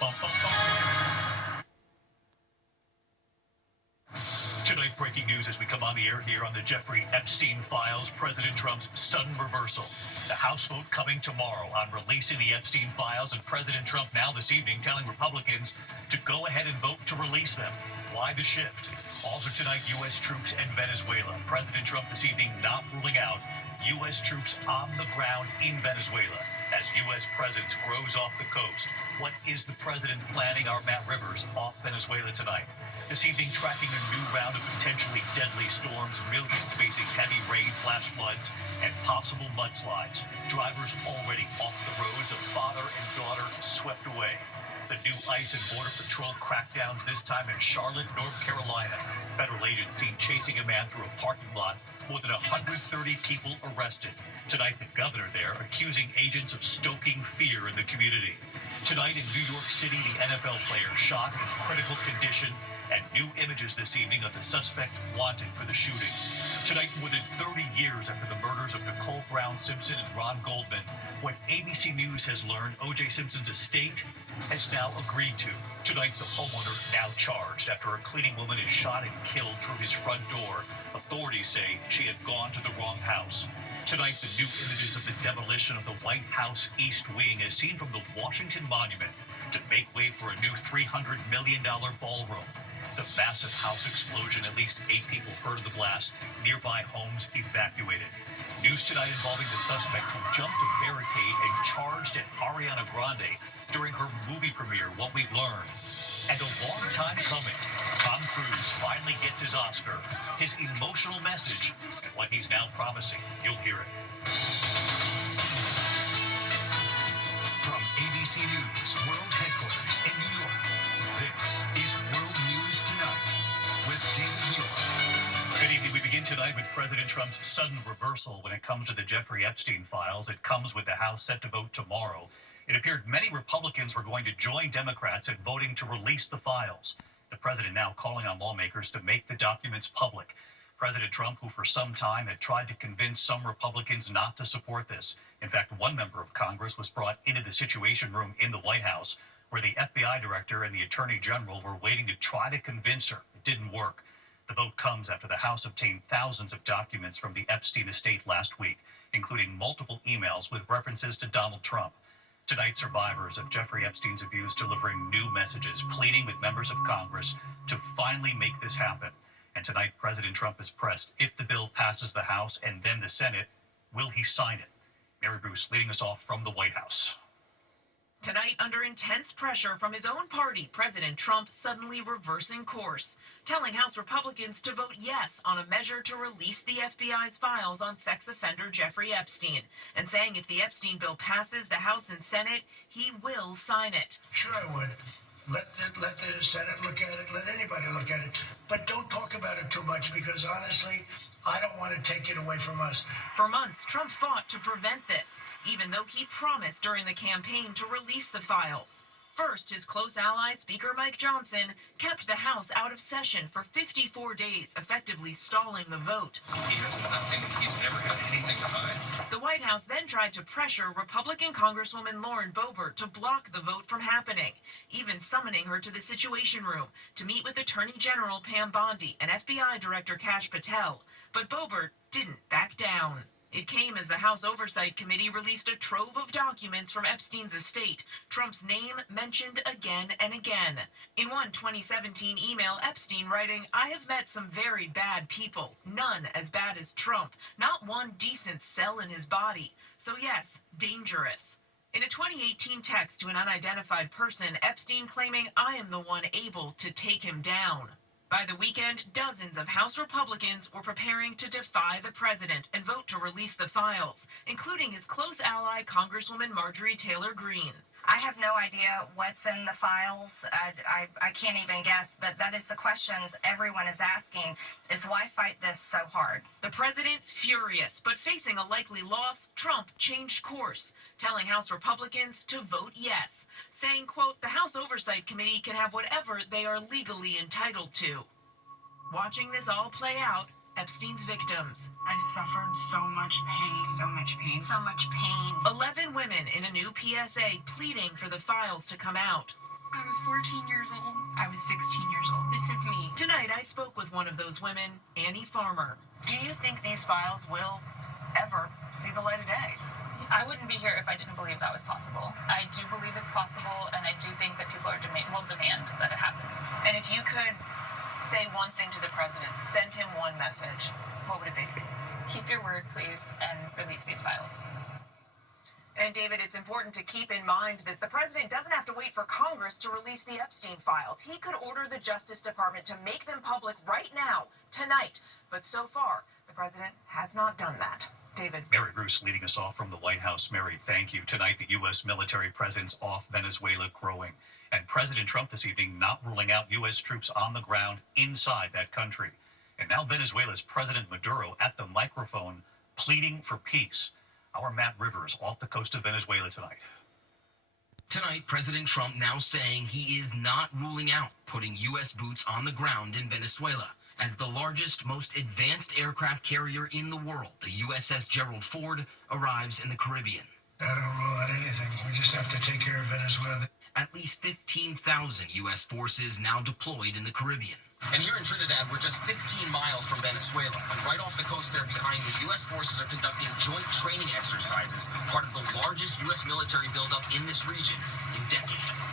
Bum, bum, bum. Tonight, breaking news as we come on the air here on the Jeffrey Epstein Files, President Trump's sudden reversal. The House vote coming tomorrow on releasing the Epstein Files, and President Trump now this evening telling Republicans to go ahead and vote to release them. Why the shift? Also tonight, U.S. troops in Venezuela. President Trump this evening not ruling out U.S. troops on the ground in Venezuela as U.S. presence grows off the coast. What is the president planning? Our Matt Rivers off Venezuela tonight. This evening, tracking a new round of potentially deadly storms, millions facing heavy rain, flash floods, and possible mudslides. Drivers already off the roads, a father and daughter swept away. The new ICE and Border Patrol crackdowns, this time in Charlotte, North Carolina. Federal agents seen chasing a man through a parking lot. More than 130 people arrested. Tonight, the governor there accusing agents of stoking fear in the community. Tonight in New York City, the NFL player shot in critical condition, and new images this evening of the suspect wanted for the shooting. Tonight, more than 30 years after the murders of Nicole Brown Simpson and Ron Goldman, what ABC News has learned O.J. Simpson's estate has now agreed to. Tonight, the homeowner now charged after a cleaning woman is shot and killed through his front door. Authorities say she had gone to the wrong house. Tonight, the new images of the demolition of the White House East Wing as seen from the Washington Monument to make way for a new $300 million ballroom. The massive house explosion, at least 8 people heard of the blast, nearby homes evacuated. News tonight involving the suspect who jumped a barricade and charged at Ariana Grande during her movie premiere, What We've Learned. And a long time coming, Tom Cruise finally gets his Oscar, his emotional message, what he's now promising. You'll hear it. From ABC News World Headquarters in New York, this is World News Tonight with David Muir. Good evening. We begin tonight with President Trump's sudden reversal when it comes to the Jeffrey Epstein files. It comes with the House set to vote tomorrow. It appeared many Republicans were going to join Democrats in voting to release the files. The president now calling on lawmakers to make the documents public. President Trump, who for some time had tried to convince some Republicans not to support this. In fact, one member of Congress was brought into the Situation Room in the White House, where the FBI director and the Attorney General were waiting to try to convince her. It didn't work. The vote comes after the House obtained thousands of documents from the Epstein estate last week, including multiple emails with references to Donald Trump. Tonight, survivors of Jeffrey Epstein's abuse delivering new messages, pleading with members of Congress to finally make this happen. And tonight, President Trump is pressed. If the bill passes the House and then the Senate, will he sign it? Mary Bruce leading us off from the White House. Tonight, under intense pressure from his own party, President Trump suddenly reversing course, telling House Republicans to vote yes on a measure to release the FBI's files on sex offender Jeffrey Epstein, and saying if the Epstein bill passes the House and Senate, he will sign it. Sure I would. Let the Senate look at it, let anybody look at it, but don't talk about it too much because honestly, I don't want to take it away from us. For months, Trump fought to prevent this, even though he promised during the campaign to release the files. First, his close ally, Speaker Mike Johnson, kept the House out of session for 54 days, effectively stalling the vote. He has nothing, he's never had anything to hide. The White House then tried to pressure Republican Congresswoman Lauren Boebert to block the vote from happening, even summoning her to the Situation Room to meet with Attorney General Pam Bondi and FBI Director Kash Patel. But Boebert didn't back down. It came as the House Oversight Committee released a trove of documents from Epstein's estate, Trump's name mentioned again and again. In one 2017 email, Epstein writing, "I have met some very bad people, none as bad as Trump, not one decent cell in his body. So yes, dangerous." In a 2018 text to an unidentified person, Epstein claiming, "I am the one able to take him down." By the weekend, dozens of House Republicans were preparing to defy the president and vote to release the files, including his close ally, Congresswoman Marjorie Taylor Greene. I have no idea what's in the files. I can't even guess, but that is the questions everyone is asking, is why fight this so hard? The president furious, but facing a likely loss, Trump changed course, telling House Republicans to vote yes, saying, quote, "The House Oversight Committee can have whatever they are legally entitled to." Watching this all play out, Epstein's victims. I suffered so much pain. So much pain. So much pain. 11 women in a new PSA pleading for the files to come out. I was 14 years old. I was 16 years old. This is me. Tonight, I spoke with one of those women, Annie Farmer. Do you think these files will ever see the light of day? I wouldn't be here if I didn't believe that was possible. I do believe it's possible, and I do think that people will demand that it happens. And if you could say one thing to the president, send him one message, what would it be? Keep your word, please, and release these files. And David, it's important to keep in mind that the president doesn't have to wait for Congress to release the Epstein files. He could order the Justice Department to make them public right now, tonight. But so far, the president has not done that. David. Mary Bruce leading us off from the White House. Mary, thank you. Tonight, the U.S. military presence off Venezuela growing. And President Trump this evening not ruling out U.S. troops on the ground inside that country. And now Venezuela's President Maduro at the microphone pleading for peace. Our Matt Rivers off the coast of Venezuela tonight. Tonight, President Trump now saying he is not ruling out putting U.S. boots on the ground in Venezuela. As the largest, most advanced aircraft carrier in the world, the USS Gerald Ford arrives in the Caribbean. I don't rule out anything. We just have to take care of Venezuela. At least 15,000 U.S. forces now deployed in the Caribbean. And here in Trinidad, we're just 15 miles from Venezuela. And right off the coast there behind me, U.S. forces are conducting joint training exercises, part of the largest U.S. military buildup in this region in decades.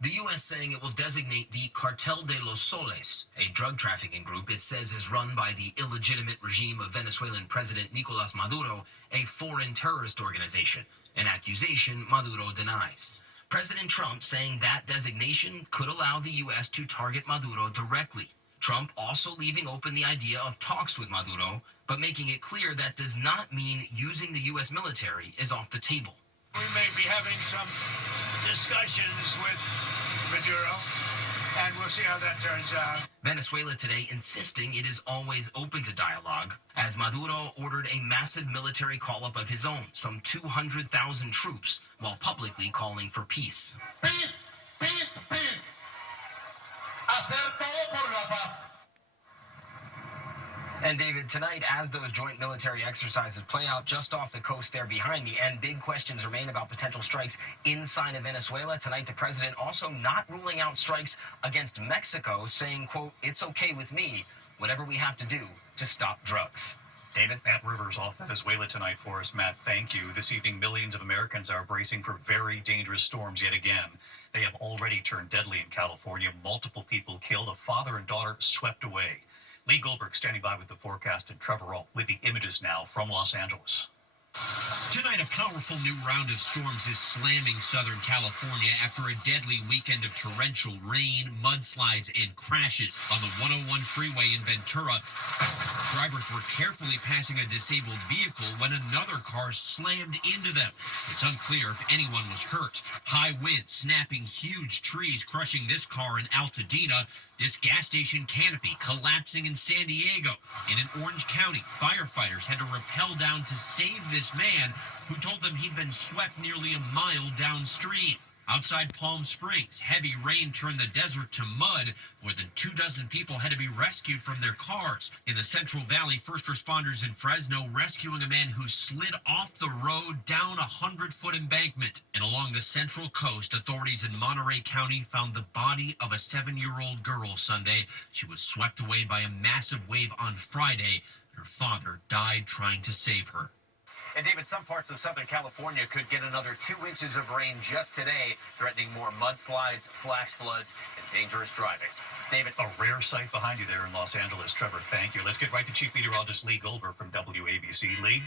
The U.S. saying it will designate the Cartel de los Soles, a drug trafficking group it says is run by the illegitimate regime of Venezuelan President Nicolas Maduro, a foreign terrorist organization, an accusation Maduro denies. President Trump saying that designation could allow the U.S. to target Maduro directly. Trump also leaving open the idea of talks with Maduro, but making it clear that does not mean using the U.S. military is off the table. We may be having some discussions with Maduro, and we'll see how that turns out. Venezuela today insisting it is always open to dialogue, as Maduro ordered a massive military call-up of his own, some 200,000 troops, while publicly calling for peace. Peace, peace, peace. Hacer todo por la paz. And David, tonight, as those joint military exercises play out just off the coast there behind me, and big questions remain about potential strikes inside of Venezuela, tonight the president also not ruling out strikes against Mexico, saying, quote, "It's okay with me, whatever we have to do to stop drugs." David? Matt Rivers off Venezuela tonight for us. Matt, thank you. This evening, millions of Americans are bracing for very dangerous storms yet again. They have already turned deadly in California. Multiple people killed, a father and daughter swept away. Lee Goldberg standing by with the forecast, and Trevor Ault with the images now from Los Angeles. Tonight, a powerful new round of storms is slamming Southern California after a deadly weekend of torrential rain, mudslides, and crashes on the 101 freeway in Ventura. Drivers were carefully passing a disabled vehicle when another car slammed into them. It's unclear if anyone was hurt. High winds snapping huge trees, crushing this car in Altadena. This gas station canopy collapsing in San Diego. And in Orange County, firefighters had to rappel down to save this man who told them he'd been swept nearly a mile downstream. Outside Palm Springs, heavy rain turned the desert to mud. More than 24 people had to be rescued from their cars. In the Central Valley, first responders in Fresno rescuing a man who slid off the road down a 100-foot embankment. And along the Central Coast, authorities in Monterey County found the body of a 7-year-old girl Sunday. She was swept away by a massive wave on Friday. Her father died trying to save her. And David, some parts of Southern California could get another 2 inches of rain just today, threatening more mudslides, flash floods, and dangerous driving. David. A rare sight behind you there in Los Angeles. Trevor, thank you. Let's get right to Chief Meteorologist Lee Goldberg from WABC. Lee?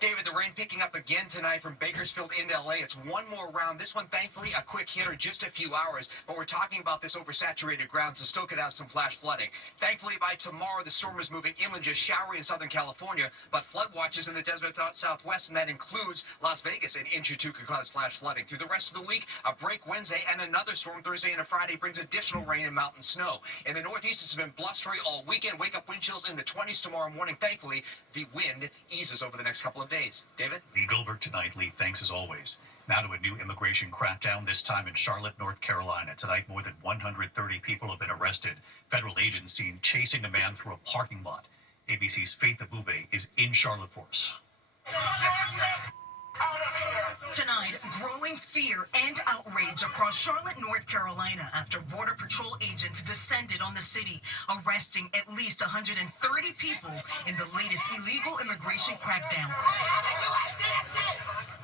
David, the rain picking up again tonight from Bakersfield into LA. It's one more round. This one, thankfully, a quick hitter, just a few hours. But we're talking about this oversaturated ground, so still could have some flash flooding. Thankfully, by tomorrow, the storm is moving inland, just showery in Southern California. But flood watches in the desert southwest, and that includes Las Vegas. An inch or two could cause flash flooding. Through the rest of the week, a break Wednesday and another storm Thursday and a Friday brings additional rain and mountain snow. In the Northeast, it's been blustery all weekend. Wake up wind chills in the 20s tomorrow morning. Thankfully, the wind eases over the next couple of days. David? Lee Goldberg tonight. Lee, thanks as always. Now to a new immigration crackdown, this time in Charlotte, North Carolina. Tonight, more than 130 people have been arrested. Federal agents seen chasing a man through a parking lot. ABC's Faith Abube is in Charlotte for us. Tonight, growing fear and outrage across Charlotte, North Carolina after Border Patrol agents descended on the city, arresting at least 130 people in the latest illegal immigration crackdown.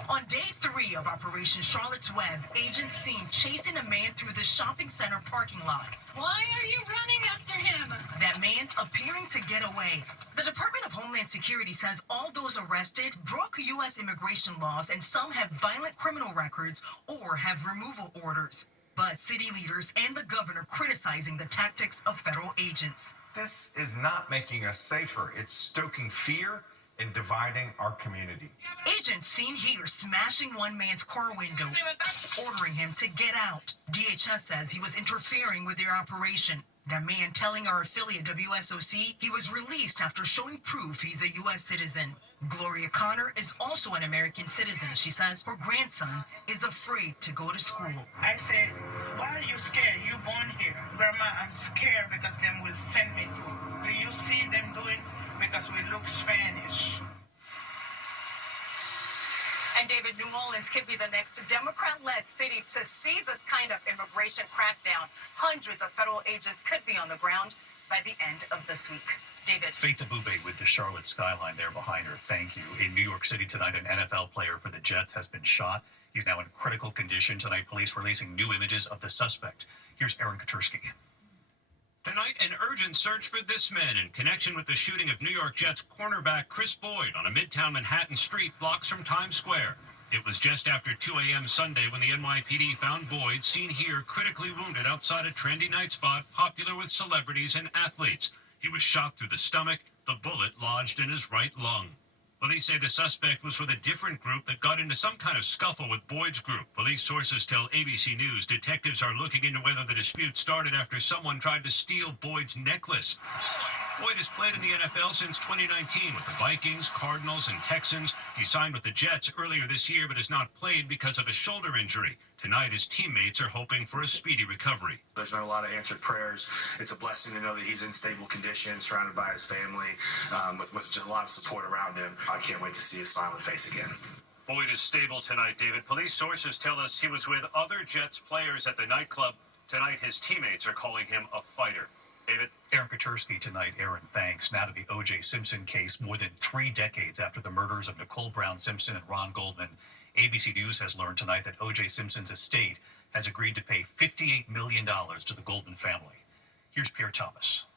On day 3 of Operation Charlotte's Web, agents seen chasing a man through the shopping center parking lot. Why are you running after him? That man appearing to get away. The Department of Homeland Security says all those arrested broke U.S. immigration laws and some have violent criminal records or have removal orders. But city leaders and the governor criticizing the tactics of federal agents. This is not making us safer. It's stoking fear and dividing our community. Agents seen here smashing one man's car window, ordering him to get out. DHS says he was interfering with their operation. That man telling our affiliate WSOC he was released after showing proof he's a U.S. citizen. Gloria Connor is also an American citizen. She says her grandson is afraid to go to school. I said, why are you scared? You born here. Grandma, I'm scared because them will send me through. Do you see them doing? Because we look Spanish. And David, New Orleans could be the next Democrat-led city to see this kind of immigration crackdown. Hundreds of federal agents could be on the ground by the end of this week. David. Faith Abube with the Charlotte skyline there behind her. Thank you. In New York City tonight, an NFL player for the Jets has been shot. He's now in critical condition. Tonight, police releasing new images of the suspect. Here's Aaron Katursky. Tonight, an urgent search for this man in connection with the shooting of New York Jets cornerback Chris Boyd on a Midtown Manhattan street blocks from Times Square. It was just after 2 a.m. Sunday when the NYPD found Boyd, seen here, critically wounded outside a trendy night spot popular with celebrities and athletes. He was shot through the stomach, the bullet lodged in his right lung. Police say the suspect was with a different group that got into some kind of scuffle with Boyd's group. Police sources tell ABC News detectives are looking into whether the dispute started after someone tried to steal Boyd's necklace. Boyd has played in the NFL since 2019 with the Vikings, Cardinals, and Texans. He signed with the Jets earlier this year but has not played because of a shoulder injury. Tonight, his teammates are hoping for a speedy recovery. There's been a lot of answered prayers. It's a blessing to know that he's in stable condition, surrounded by his family, with a lot of support around him. I can't wait to see his smiling face again. Boyd is stable tonight, David. Police sources tell us he was with other Jets players at the nightclub. Tonight, his teammates are calling him a fighter. David? Aaron Katursky tonight. Aaron, thanks. Now to the O.J. Simpson case. More than 3 decades after the murders of Nicole Brown Simpson and Ron Goldman, ABC News has learned tonight that O.J. Simpson's estate has agreed to pay $58 million to the Goldman family. Here's Pierre Thomas.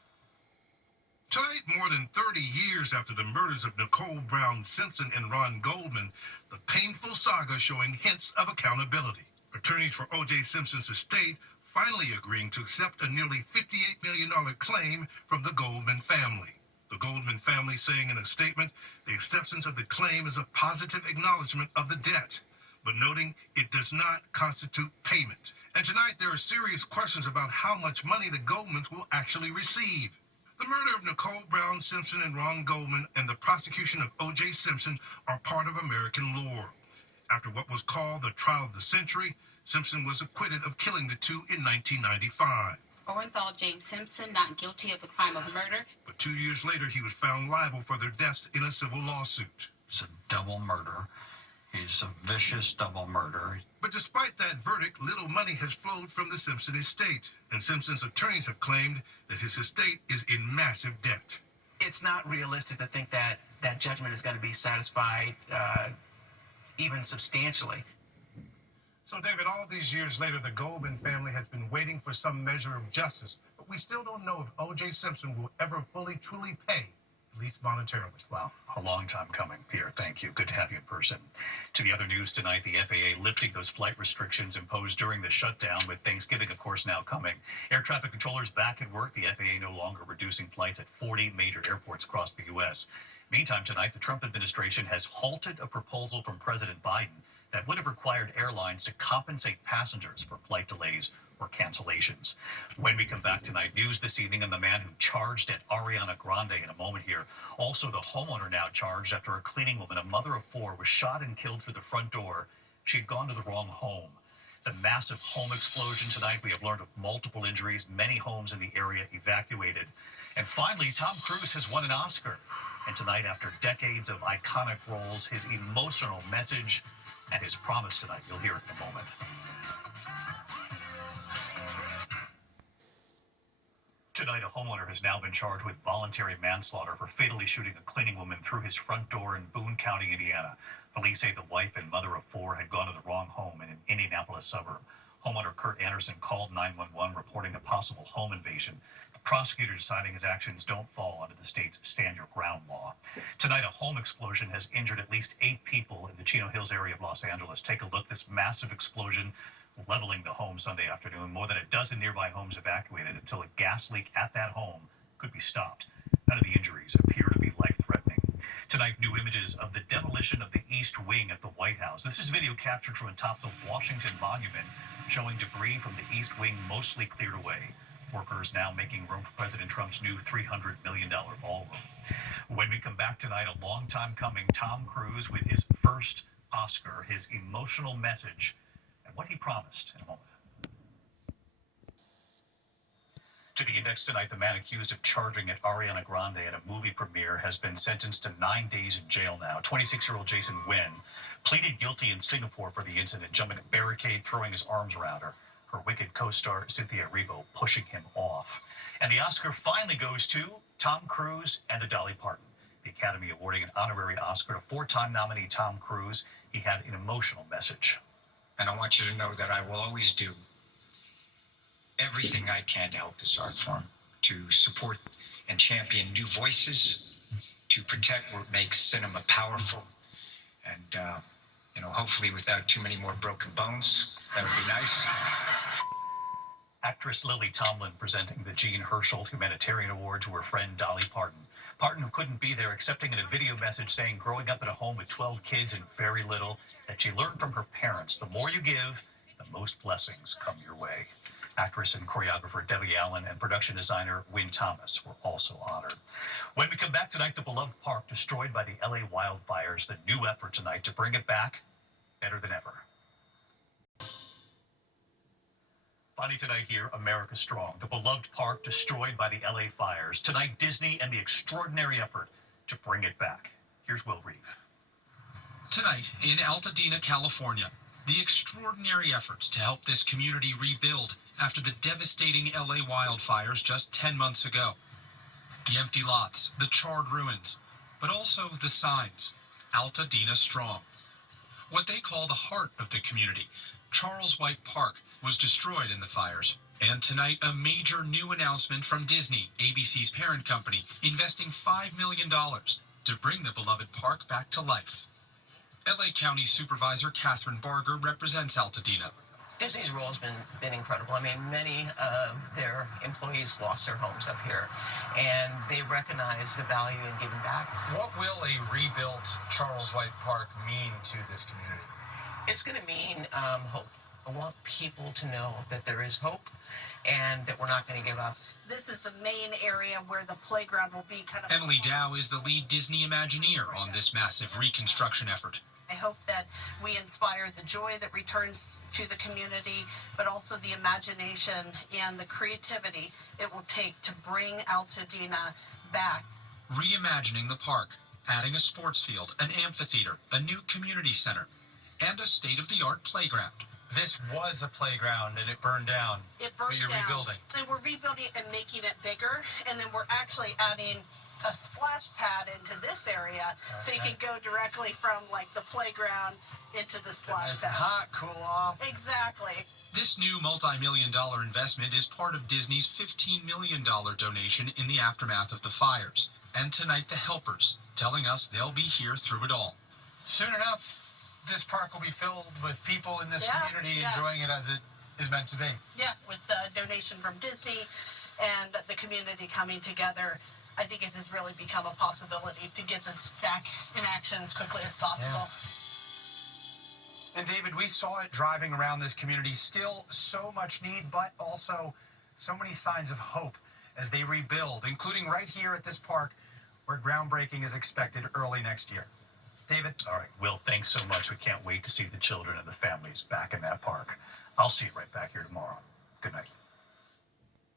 Tonight, more than 30 years after the murders of Nicole Brown Simpson and Ron Goldman, the painful saga showing hints of accountability. Attorneys for O.J. Simpson's estate finally agreeing to accept a nearly $58 million claim from the Goldman family. The Goldman family saying in a statement, the acceptance of the claim is a positive acknowledgement of the debt, but noting it does not constitute payment. And tonight there are serious questions about how much money the Goldmans will actually receive. The murder of Nicole Brown Simpson and Ron Goldman and the prosecution of O.J. Simpson are part of American lore. After what was called the trial of the century, Simpson was acquitted of killing the two in 1995. Orenthal James Simpson not guilty of the crime of murder. But 2 years later, he was found liable for their deaths in a civil lawsuit. It's a double murder. He's a vicious double murder. But despite that verdict, little money has flowed from the Simpson estate, and Simpson's attorneys have claimed that his estate is in massive debt. It's not realistic to think that that judgment is going to be satisfied even substantially. So, David, all these years later, the Goldman family has been waiting for some measure of justice, but we still don't know if O.J. Simpson will ever fully, truly pay, at least monetarily. Wow, a long time coming, Pierre. Thank you. Good to have you in person. To the other news tonight, the FAA lifting those flight restrictions imposed during the shutdown, with Thanksgiving, of course, now coming. Air traffic controllers back at work. The FAA no longer reducing flights at 40 major airports across the U.S. Meantime, tonight, the Trump administration has halted a proposal from President Biden that would have required airlines to compensate passengers for flight delays or cancellations. When we come back tonight, news this evening on the man who charged at Ariana Grande in a moment here. Also, the homeowner now charged after a cleaning woman, a mother of 4, was shot and killed through the front door. She had gone to the wrong home. The massive home explosion tonight, we have learned of multiple injuries, many homes in the area evacuated. And finally, Tom Cruise has won an Oscar. And tonight, after decades of iconic roles, his emotional message and his promise tonight. You'll hear it in a moment. Tonight, a homeowner has now been charged with voluntary manslaughter for fatally shooting a cleaning woman through his front door in Boone County, Indiana. Police say the wife and mother of four had gone to the wrong home in an Indianapolis suburb. Homeowner Kurt Anderson called 911 reporting a possible home invasion. The prosecutor deciding his actions don't fall under the state's Stand Your Ground law. Tonight, a home explosion has injured at least 8 people in the Chino Hills area of Los Angeles. Take a look. This massive explosion leveling the home Sunday afternoon. More than a dozen nearby homes evacuated until a gas leak at that home could be stopped. None of the injuries appear to be life-threatening. Tonight, new images of the demolition of the East Wing at the White House. This is video captured from atop the Washington Monument, showing debris from the East Wing mostly cleared away. Workers now making room for President Trump's new $300 million ballroom. When we come back tonight, a long time coming, Tom Cruise with his first Oscar, his emotional message, and what he promised in a moment. To the index tonight, the man accused of charging at Ariana Grande at a movie premiere has been sentenced to 9 days in jail now. 26-year-old Jason Nguyen pleaded guilty in Singapore for the incident, jumping a barricade, throwing his arms around her. Her Wicked co-star Cynthia Erivo pushing him off. And the Oscar finally goes to Tom Cruise and the Dolly Parton. The Academy awarding an honorary Oscar to 4-time nominee Tom Cruise. He had an emotional message. And I want you to know that I will always do everything I can to help this art form, to support and champion new voices, to protect what makes cinema powerful, and, hopefully without too many more broken bones. That would be nice. Actress Lily Tomlin presenting the Jean Hersholt Humanitarian Award to her friend Dolly Parton. Parton, who couldn't be there, accepting in a video message saying growing up in a home with 12 kids and very little, that she learned from her parents, the more you give, the most blessings come your way. Actress and choreographer Debbie Allen and production designer Wynn Thomas were also honored. When we come back tonight, the beloved park destroyed by the LA wildfires, the new effort tonight to bring it back better than ever. Finally tonight here, America Strong, the beloved park destroyed by the LA fires. Tonight, Disney and the extraordinary effort to bring it back. Here's Will Reeve. Tonight in Altadena, California, the extraordinary efforts to help this community rebuild after the devastating LA wildfires just 10 months ago. The empty lots, the charred ruins, but also the signs, Altadena Strong. What they call the heart of the community, Charles White Park, was destroyed in the fires. And tonight, a major new announcement from Disney, ABC's parent company, investing $5 million to bring the beloved park back to life. LA County Supervisor Catherine Barger represents Altadena. Disney's role has been incredible. I mean, many of their employees lost their homes up here, and they recognize the value in giving back. What will a rebuilt Charles White Park mean to this community? It's going to mean hope. I want people to know that there is hope and that we're not going to give up. This is the main area where the playground will be kind of... Emily Dow is the lead Disney Imagineer on this massive reconstruction effort. I hope that we inspire the joy that returns to the community, but also the imagination and the creativity it will take to bring Altadena back. Reimagining the park, adding a sports field, an amphitheater, a new community center, and a state-of-the-art playground. This was a playground and it burned down. It burned down. Rebuilding. And we're rebuilding and making it bigger, and then we're actually adding a splash pad into this area, so you can go directly from like the playground into the splash pad. Hot, cool off. Exactly. This new multi-million-dollar investment is part of Disney's $15 million donation in the aftermath of the fires. And tonight, the helpers telling us they'll be here through it all. Soon enough, this park will be filled with people in this community enjoying it as it is meant to be. Yeah, with the donation from Disney and the community coming together, I think it has really become a possibility to get this back in action as quickly as possible. Yeah. And David, we saw it driving around this community. Still so much need, but also so many signs of hope as they rebuild, including right here at this park where groundbreaking is expected early next year. David? All right, Will, thanks so much. We can't wait to see the children and the families back in that park. I'll see you right back here tomorrow. Good night.